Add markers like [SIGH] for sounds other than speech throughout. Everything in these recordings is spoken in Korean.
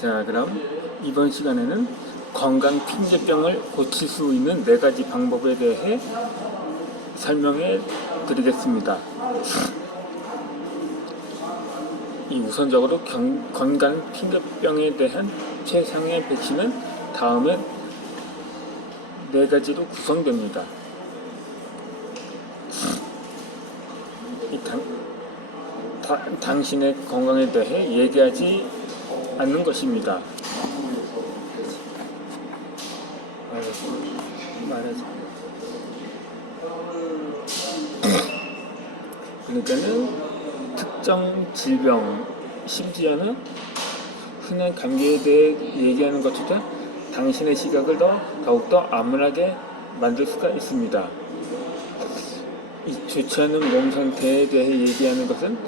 자, 그럼 이번 시간에는 건강 핑계병을 고칠 수 있는 네 가지 방법에 대해 설명해 드리겠습니다. 이 우선적으로 경- 건강 핑계병에 대한 최상의 백신은 다음에 네 가지로 구성됩니다. 이 당, 다- 당신의 건강에 대해 얘기하지 않는 것입니다. 그러니까는 특정 질병, 심지어는 흔한 감기에 대해 얘기하는 것조차 당신의 시각을 더 더욱더 암울하게 만들 수가 있습니다. 이 좋지 않은 몸 상태에 대해 얘기하는 것은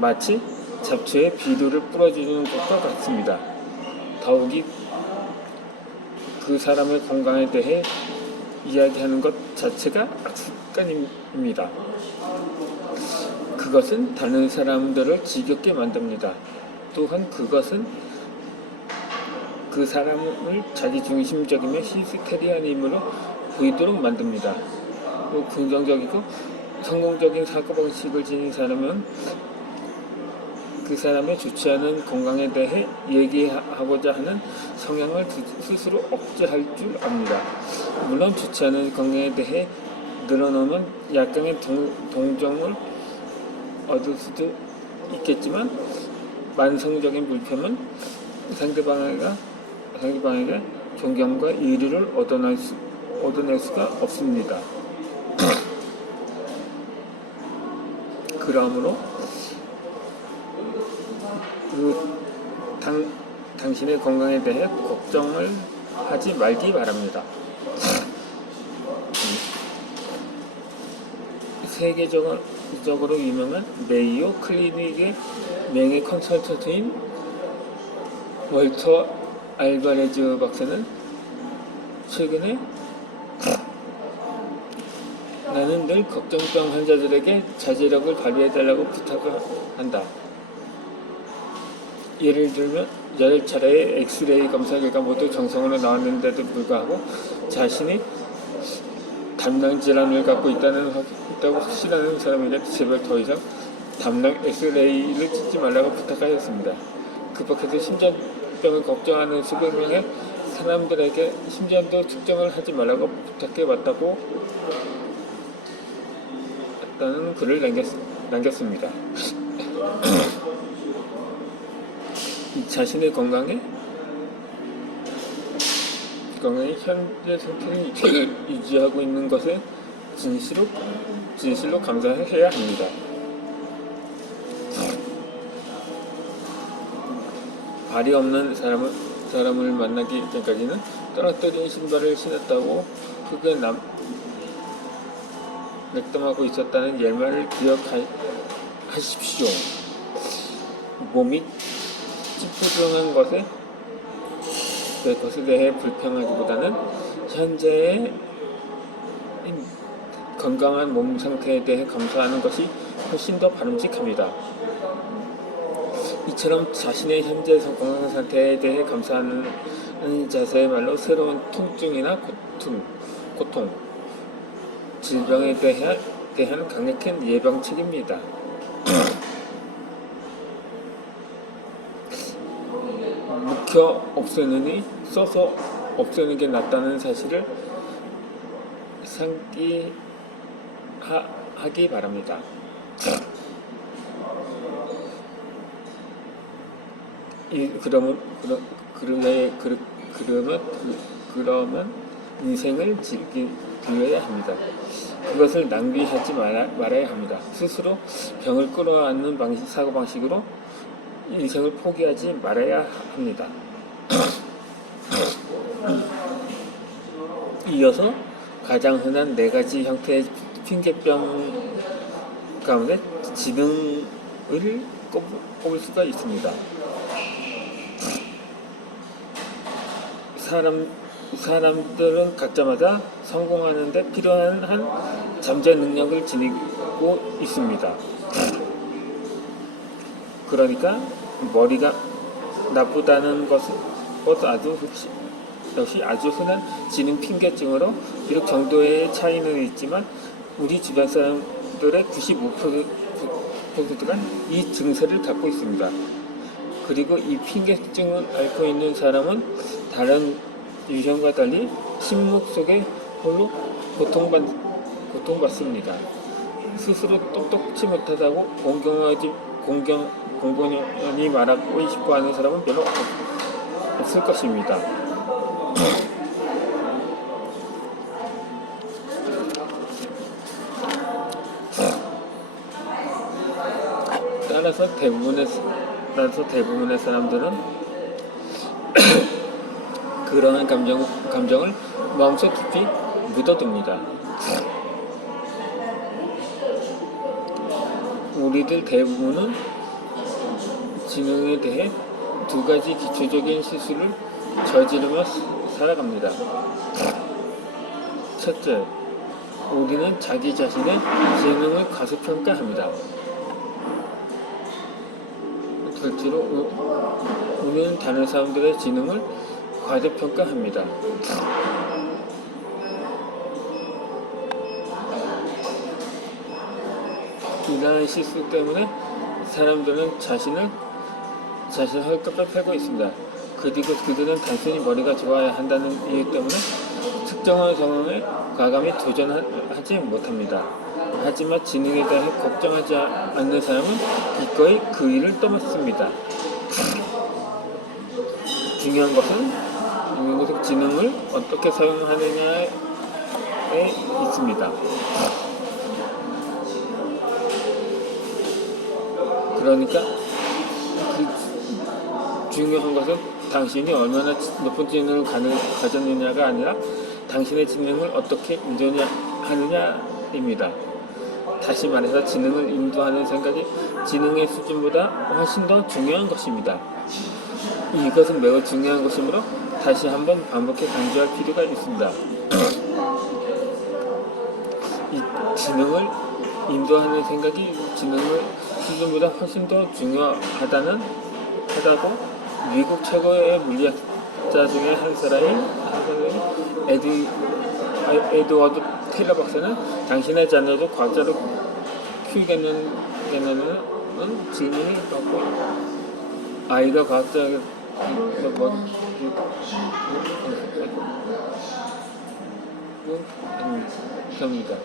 마치 잡초에 비료를 뿌려주는 것과 같습니다. 더욱이 그 사람의 건강에 대해 이야기하는 것 자체가 악습관입니다. 그것은 다른 사람들을 지겹게 만듭니다. 또한 그것은 그 사람을 자기중심적이며 히스테리한 인물로 보이도록 만듭니다. 또 긍정적이고 성공적인 사고방식을 지닌 사람은 그 사람의 않은 건강에 대해 얘기하고자 하는 성향을 스- 스스로 억제할 줄 압니다. 물론 않은 건강에 대해 늘어놓으면 약간의 동, 동정을 얻을 수도 있겠지만 만성적인 불편은 상대방에게 상대방에게 존경과 의리를 얻어낼, 수, 얻어낼 수가 없습니다. [CLEARS THROAT] 그러므로 그 당, 당신의 건강에 대해 걱정을 하지 말기 바랍니다. 세계적으로 유명한 메이오 클리닉의 명예 컨설턴트인 월터 알바레즈 박사는 최근에 나는 늘 걱정병 환자들에게 자제력을 발휘해달라고 부탁을 한다. 예를 들면 열 차례의 엑스레이 검사 결과 모두 정상으로 나왔는데도 불구하고 자신이 담낭 질환을 갖고 있다는 확- 있다고 확신하는 사람에게 제발 더 이상 담낭 엑스레이를 찍지 말라고 부탁하였습니다. 그 밖에서 심장병을 걱정하는 수백 명의 사람들에게 심장도 측정을 하지 말라고 부탁해 왔다고 했다는 글을 남겼, 남겼습니다. [CLEARS THROAT] 이 자신의 건강에 건강의 현재 상태를 유지- 유지하고 있는 것에 진실로 진실로 감사해야 합니다. 발이 없는 사람을 사람을 만나기 전까지는 떨어뜨린 신발을 신었다고 크게 남 낙담하고 있었다는 옛말을 기억하십시오. 몸이 찌뿌둥한 것에 네, 것에 대해 불평하기보다는 현재의 이 건강한 몸 상태에 대해 감사하는 것이 훨씬 더 바람직합니다. 이처럼 자신의 현재 건강 상태에 대해 감사하는 자세야말로 새로운 통증이나 고통, 고통 질병에 대한, 대한 강력한 예방책입니다. 묵혀 없애느니 써서 없애는 게 낫다는 사실을 상기하기 바랍니다. 이 그러면 그러, 그러면 그, 그러면 그, 그러면 인생을 즐기, 즐겨야 합니다. 그것을 낭비하지 말아, 말아야 합니다. 스스로 병을 끌어안는 방식, 사고 방식으로 인생을 포기하지 말아야 합니다. 이어서 가장 흔한 네 가지 형태의 핑계병 가운데 지능을 꼽- 꼽을 수가 있습니다. 사람 사람들은 각자마다 성공하는데 필요한 한 잠재 능력을 지니고 있습니다. 그러니까 머리가 나쁘다는 것은 것 아주 혹시 역시 아주 흔한 지능 핑계증으로 비록 정도의 차이는 있지만 우리 주변 사람들의 95%가 이 증세를 갖고 있습니다. 그리고 이 핑계증을 앓고 있는 사람은 다른 유형과 달리 침묵 속에 홀로 고통받, 고통받습니다. 스스로 똑똑치 못하다고 공경하지 공경 공공연히 말하고 싶어 하는 사람은 별로 없- 없 을 것입니다. 따라서 대부분의 따라서 대부분의 사람들은 [COUGHS] 그러한 감정 감정을 마음속 깊이 묻어둡니다. 우리들 대부분은 지능에 대해 두 가지 기초적인 실수를 저지르며 스- 살아갑니다. 첫째, 우리는 자기 자신의 지능을 과소평가합니다. 둘째로, 우- 우리는 다른 사람들의 지능을 과대평가합니다. 이러한 실수 때문에 사람들은 자신을 자신을 헐값에 팔고 있습니다. 그리고 그들은 단순히 머리가 좋아야 한다는 이유 때문에 특정한 상황에 과감히 도전하지 못합니다. 하지만 지능에 대해 걱정하지 않는 사람은 기꺼이 그 일을 떠맡습니다. 중요한 것은 것은 지능을 어떻게 사용하느냐에 있습니다. 그러니까 그 중요한 것은 당신이 얼마나 지- 높은 지능을 가졌느냐가 아니라 당신의 지능을 어떻게 운전하느냐입니다. 다시 말해서 지능을 인도하는 생각이 지능의 수준보다 훨씬 더 중요한 것입니다. 이것은 매우 중요한 것이므로 다시 한번 반복해 강조할 필요가 있습니다. [CLEARS THROAT] 이 지능을 인도하는 생각이 지능을 수준보다 훨씬 더 중요하다는 하다고 미국 최고의 물리학자 중에 한 사람인 아, 에드워드 테일러 박사는 당신의 자녀도 과학자로 키우겠는 게는 질문이 없고 아이가 과학자가 뭐 겁니다.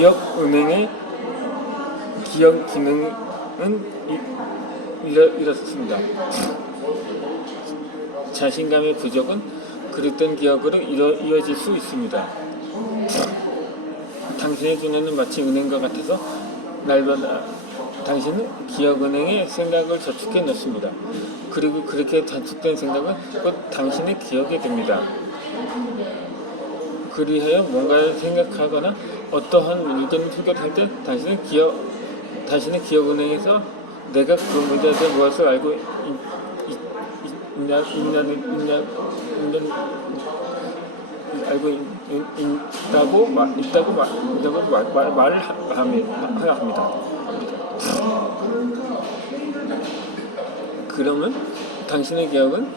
기업 은행의 기업 기능은 이렇습니다. 자신감의 부족은 그릇된 기업으로 이뤄, 이어 질 수 있습니다. 당신의 두뇌는 마치 은행과 같아서 날마다 당신은 기업은행에 생각을 저축해 놓습니다. 그리고 그렇게 단축된 생각은 곧 당신의 기억이 됩니다. 그리하여 뭔가를 생각하거나 어떠한 물건을 소개할 때 당신의 기억, 당신의 기억은행에서 내가 그 문제에 대해 무엇을 알고 있냐, 있냐, 있냐, 알고 있, 있, 다고 말, 있다고 말, 있다고 말, 말, 말을 하, 하미- 해야 합니다. 그러면 당신의 기억은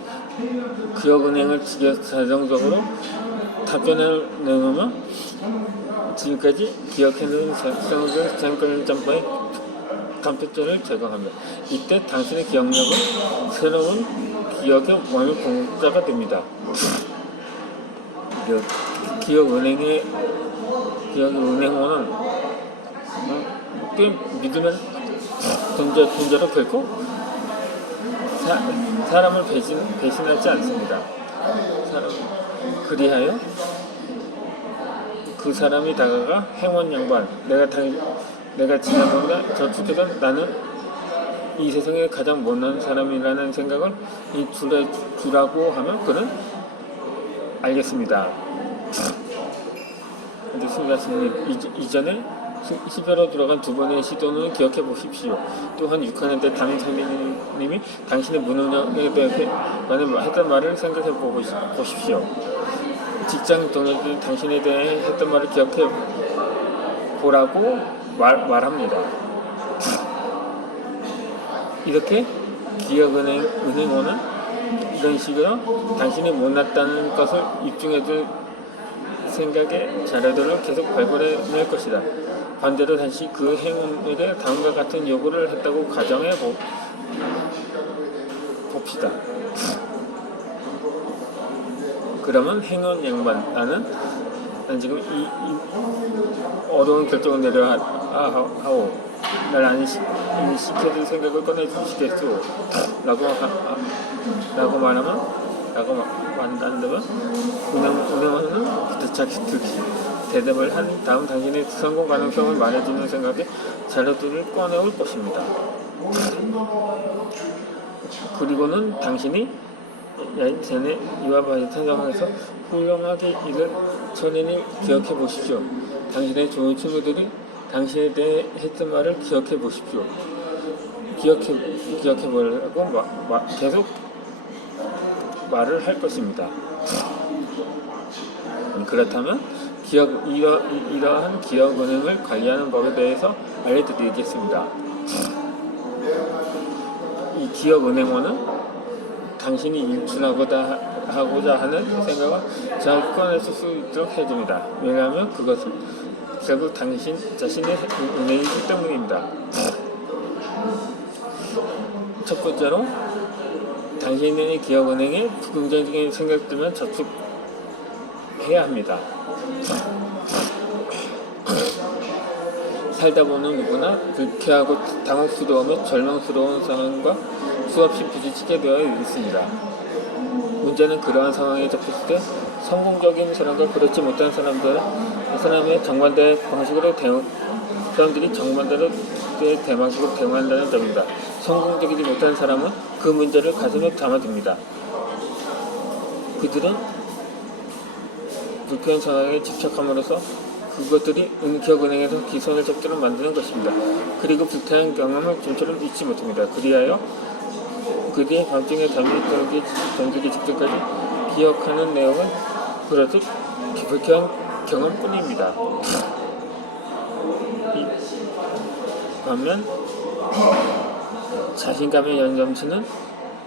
기억은행을 지겨 자동적으로 답변을 내놓으면 지금까지 기억해놓은 생각을 잠깐 잠깐의 단표점을 제공합니다. 이때 당신의 기억력은 새로운 기억의 원을 공자가 됩니다. 기억, 기억 은행의 기억 은행원은 어, 꽤 믿으면 존재, 존재로 결코 사, 사람을 배신, 배신하지 않습니다. 사람, 그리하여 그 사람이 다가가 행원 양반 내가 당, 내가 지나보다 저축해서 나는 이 세상에 가장 못난 사람이라는 생각을 이 주라, 주라고 하면 그는 알겠습니다. 근데 승가스님 이전에 시베로 들어간 두 번의 시도는 기억해 보십시오. 또한 6학년 때 담임 선생님이 당신의 무능력에 대해 했던 말을 생각해 보십시오. 직장 동료들이 당신에 대해 했던 말을 기억해 보라고 말, 말합니다. 이렇게 기억은행, 은행원은 이런 식으로 당신이 못났다는 것을 입증해줄 생각의 자료들을 계속 발굴해낼 것이다. 반대로 다시 그 행운에게 다음과 같은 요구를 했다고 가정해 보, 봅시다. 그러면 행운 양반 나는 난 지금 이, 이 어려운 결정을 내려 하, 하, 하오. 날 안시, 인식해줄 생각을 꺼내주시겠소 라고, 하, 하, 라고 말하면 라고 말한다면 은행, 은행원은 부탁하기 듣기 대답을 한 다음 당신의 성공 가능성을 말해주는 생각에 자료들을 꺼내올 것입니다. 그리고는 당신이 전에 이와 같은 상황에서 훌륭하게 일을 천연히 기억해 보십시오. 당신의 좋은 친구들이 당신에 대해 했던 말을 기억해 보십시오. 기억해 기억해 보려고 마, 마, 계속 말을 할 것입니다. 음, 그렇다면 기억 이러, 이러한 기억 은행을 관리하는 법에 대해서 알려드리겠습니다. 이 기억 은행원은 당신이 일출하고자 하고자 하는 생각을 잘 꺼내줄 수 있도록 해줍니다. 왜냐하면 그것은 결국 당신 자신의 은행이기 때문입니다. 첫 번째로 당신의 기업은행에 부긍정적인 생각들만 저축해야 합니다. 살다 보는 누구나 불쾌하고 당혹스러우며 절망스러운 상황과 수없이 부딪히게 되어 있습니다. 문제는 그러한 상황에 접했을 때 성공적인 사람과 그렇지 못한 사람들은 그 사람의 정반대의 방식으로 대응, 사람들이 정반대로 대방식으로 대응한다는 점입니다. 성공적이지 못한 사람은 그 문제를 가슴에 담아둡니다. 그들은 불쾌한 상황에 집착함으로써 그것들이 기억은행에서 기선을 잡기를 만드는 것입니다. 그리고 불쾌한 경험을 좀처럼 잊지 못합니다. 그리하여 그들의 감정에 담겨기 던지기 직전까지 기억하는 내용은 그렇듯 불쾌한 경험뿐입니다. 이, 반면 자신감의 연점치는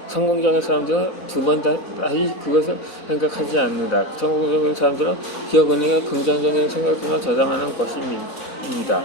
성공적인 사람들은 두 번 다시 그것을 생각하지 않는다. 성공적인 사람들은 기업 은행의 긍정적인 생각들만 저장하는 것입니다.